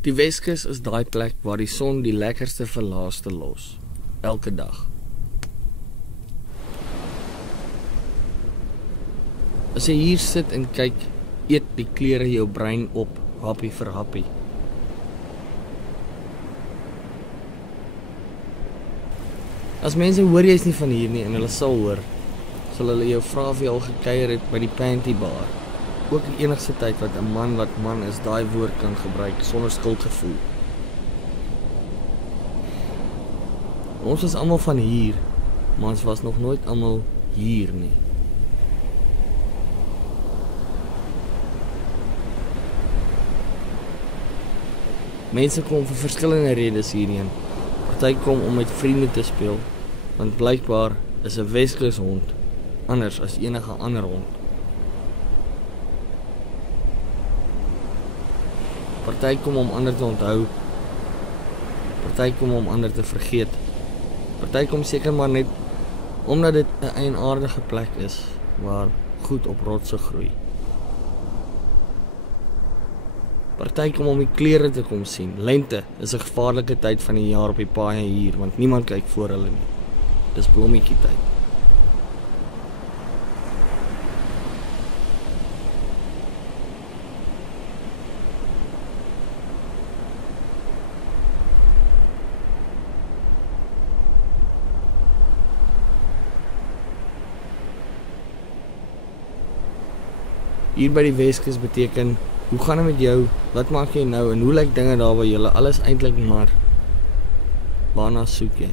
Die Weskus is daai plek waar die son die lekkerste verlaaste los, elke dag. As jy hier sit en kyk, eet die kleure jou brein op, happie vir happie. As mense hoor jy is nie van hier nie en hulle sal hoor, sal hulle jou vra of jy al gekuier het by die Panty Bar. Ook die enigste tyd wat 'n man wat man is daai woord kan gebruik sonder skuldgevoel. Ons is almal van hier, maar ons was nog nooit almal hier nie. Mense kom vir verskillende redes hierheen. Party kom om met vriende te speel, want blykbaar is 'n Weskus hond anders as enige ander hond. Party kom om ander te onthou. Party kom om ander te vergeet. Party kom seker maar net omdat dit 'n eienaardige plek is waar goed op rotse groei. Party kom om die kleure te kom sien. Lente is 'n gevaarlike tyd van die jaar op die paaie hier, want niemand kyk voor hulle nie. Dis blommetjie tyd. Hier by die Weskus beteken, hoe gaan dit met jou, wat maak jy nou en hoe lyk dinge daar waar jy alles eintlik maar, waarna soek jy?